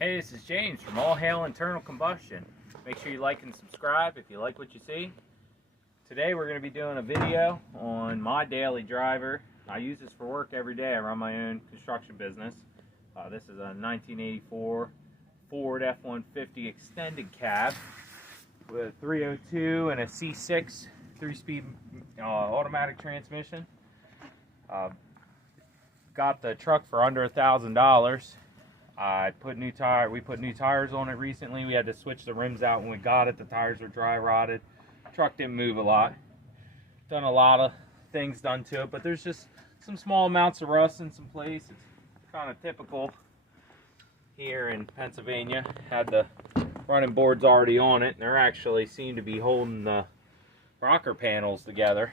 Hey, this is James from All Hail Internal Combustion. Make sure you like and subscribe if you like what you see. Today we're going to be doing a video on my daily driver. I use this for work every day. I run my own construction business. This is a 1984 Ford F150 extended cab with a 302 and a C6 3-speed automatic transmission. Got the truck for under $1,000. We put new tires on it recently. We had to switch the rims out when we got it. The tires are dry rotted. Truck didn't move a lot. Done a lot of things done to it, but there's just some small amounts of rust in some places. Kind of typical here in Pennsylvania. Had the running boards already on it, and they're actually seem to be holding the rocker panels together.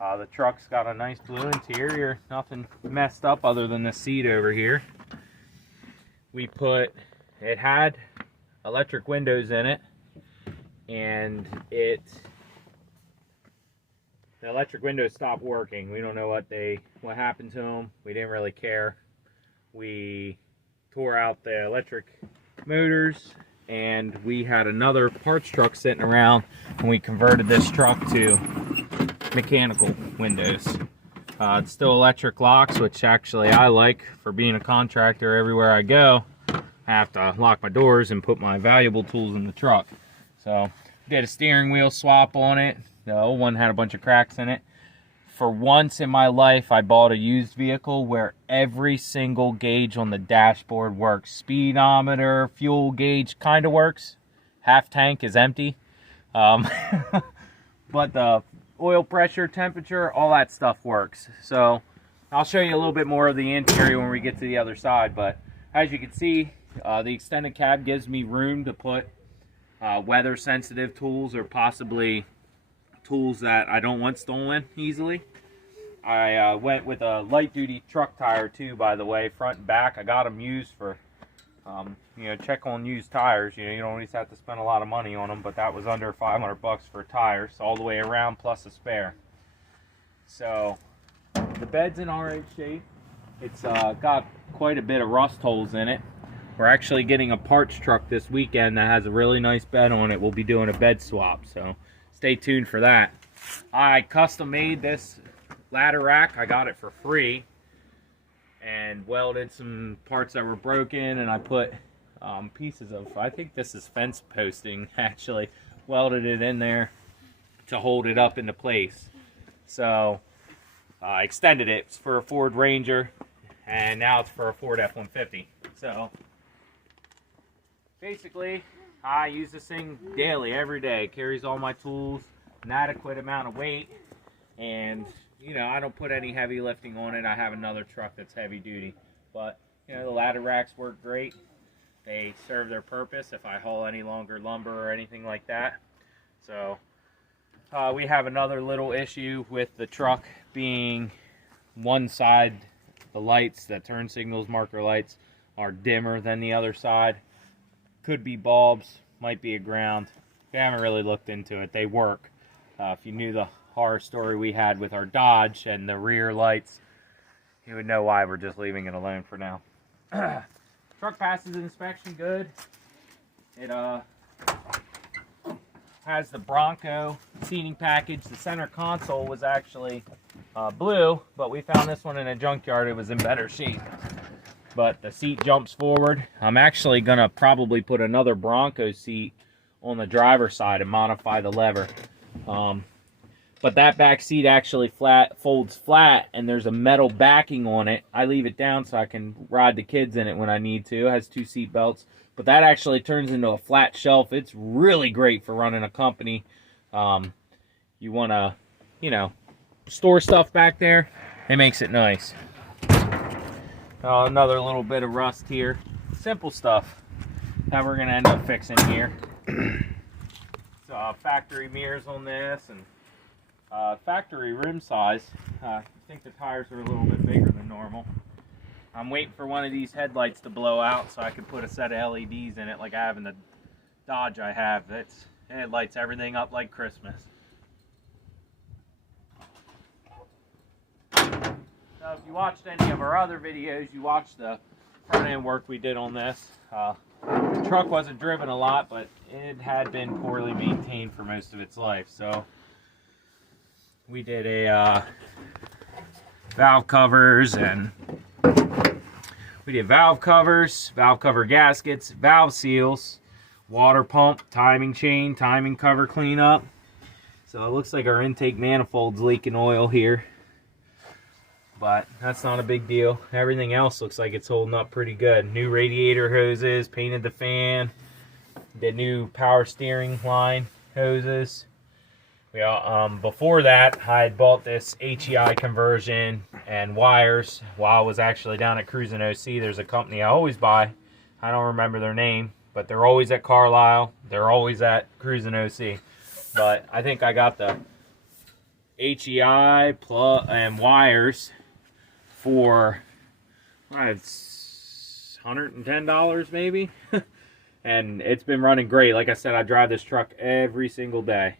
The truck's got a nice blue interior. Nothing messed up other than the seat over here. It had electric windows in it, and the electric windows stopped working. We don't know what happened to them. We didn't really care. We tore out the electric motors, and we had another parts truck sitting around, and we converted this truck to mechanical windows. It's still electric locks, which actually I like. For being a contractor, everywhere I go, I have to lock my doors and put my valuable tools in the truck. So, did a steering wheel swap on it. The old one had a bunch of cracks in it. For once in my life, I bought a used vehicle where every single gauge on the dashboard works. Speedometer, fuel gauge kind of works. Half tank is empty. But the oil pressure, temperature, all that stuff works. So I'll show you a little bit more of the interior when we get to the other side. But as you can see, the extended cab gives me room to put weather sensitive tools, or possibly tools that I don't want stolen easily. I went with a light duty truck tire too, by the way, front and back. I got them used for check on used tires. You don't always have to spend a lot of money on them, but that was under $500 for tires all the way around, plus a spare. So the bed's in alright shape. It's got quite a bit of rust holes in it. We're actually getting a parts truck this weekend that has a really nice bed on it. We'll be doing a bed swap, so stay tuned for that. I custom made this ladder rack. I got it for free and welded some parts that were broken, and I put pieces of, I think this is fence posting actually, welded it in there to hold it up into place. So I extended it. It's for a Ford Ranger, and now it's for a Ford F150. So basically I use this thing daily, every day. It carries all my tools, an adequate amount of weight, and I don't put any heavy lifting on it. I have another truck that's heavy duty, but the ladder racks work great. They serve their purpose if I haul any longer lumber or anything like that. So we have another little issue with the truck being one side, the lights, the turn signals, marker lights, are dimmer than the other side. Could be bulbs, might be a ground. We haven't really looked into it. They work. If you knew the horror story we had with our Dodge and the rear lights, you would know why we're just leaving it alone for now. Truck passes inspection good. It has the Bronco seating package. The center console was actually blue, but we found this one in a junkyard. It was in better shape. But the seat jumps forward. I'm actually gonna probably put another Bronco seat on the driver's side and modify the lever. But that back seat actually folds flat, and there's a metal backing on it. I leave it down so I can ride the kids in it when I need to. It has 2 seat belts, but that actually turns into a flat shelf. It's really great for running a company. You want to, store stuff back there. It makes it nice. Another little bit of rust here. Simple stuff that we're going to end up fixing here. Factory mirrors on this, and factory rim size. I think the tires are a little bit bigger than normal. I'm waiting for one of these headlights to blow out so I can put a set of LEDs in it like I have in the Dodge I have. It lights everything up like Christmas. So if you watched any of our other videos, you watched the front end work we did on this. The truck wasn't driven a lot, but it had been poorly maintained for most of its life. So we did a valve covers, and we did valve covers, valve cover gaskets, valve seals, water pump, timing chain, timing cover cleanup. So it looks like our intake manifold's leaking oil here, but that's not a big deal. Everything else looks like it's holding up pretty good. New radiator hoses, painted the fan, did new power steering line hoses. Before that, I had bought this HEI conversion and wires while I was actually down at Cruising OC. There's a company I always buy. I don't remember their name, but they're always at Carlisle. They're always at Cruising OC. But I think I got the HEI and wires for $110 maybe. And it's been running great. Like I said, I drive this truck every single day.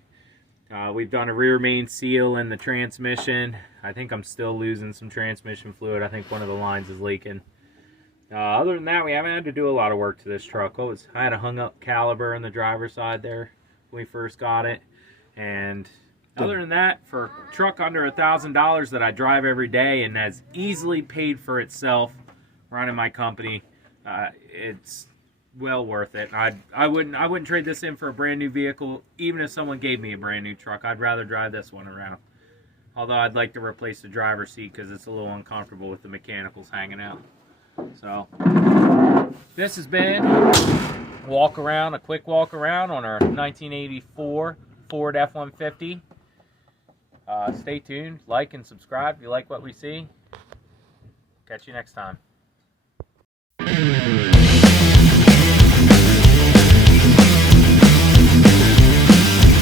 We've done a rear main seal in the transmission. I think I'm still losing some transmission fluid. I think one of the lines is leaking. Other than that, we haven't had to do a lot of work to this truck. I had a hung up caliber on the driver's side there when we first got it. And other than that, for a truck under $1,000 that I drive every day and has easily paid for itself running my company, it's well worth it. I wouldn't trade this in for a brand new vehicle, even if someone gave me a brand new truck. I'd rather drive this one around. Although I'd like to replace the driver's seat because it's a little uncomfortable with the mechanicals hanging out. So this has been a quick walk around on our 1984 Ford F150. Stay tuned, like and subscribe if you like what we see. Catch you next time.